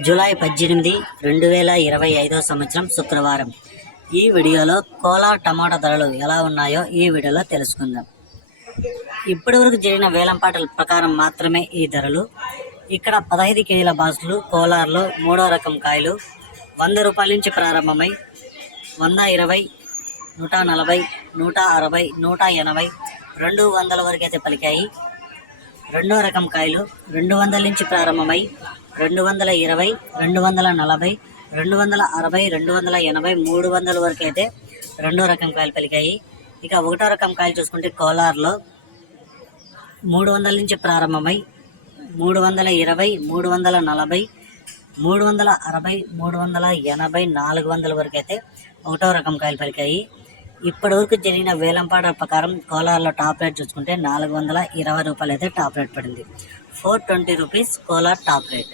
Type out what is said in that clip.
July 18, 2025 సంవత్సరం శుక్రవారం. ఈ వీడియోలో కోలార్ టమాటా ధరలు ఎలా ఉన్నాయో ఈ వీడియోలో తెలుసుకుందాం. ఇప్పటి వరకు జరిగిన వేలంపాటల ప్రకారం మాత్రమే ఈ ధరలు. ఇక్కడ 15 కేజీల బాక్సులు కోలార్లో మూడో రకం కాయలు 100 రూపాయల నుంచి ప్రారంభమై 120, 140, 160, 180, 200 వరకు అయితే పలికాయి. రెండో రకం కాయలు 200 నుంచి ప్రారంభమై 220, 240, 260, 280, 300 వరకు అయితే రెండో రకం కాయలు పలికాయి. ఇక ఒకటో రకం కాయలు చూసుకుంటే కోలార్లో 300 నుంచి ప్రారంభమై 320, 340, 360, 380, 400 వరకు అయితే ఒకటో రకం కాయలు పలికాయి. ఇప్పటి వరకు జరిగిన వేలంపాట ప్రకారం కోలార్లో టాప్ రేట్ చూసుకుంటే 420 రూపాయలు అయితే టాప్ రేట్ పడింది. 420 రూపీస్ కోలార్ టాప్ రేట్.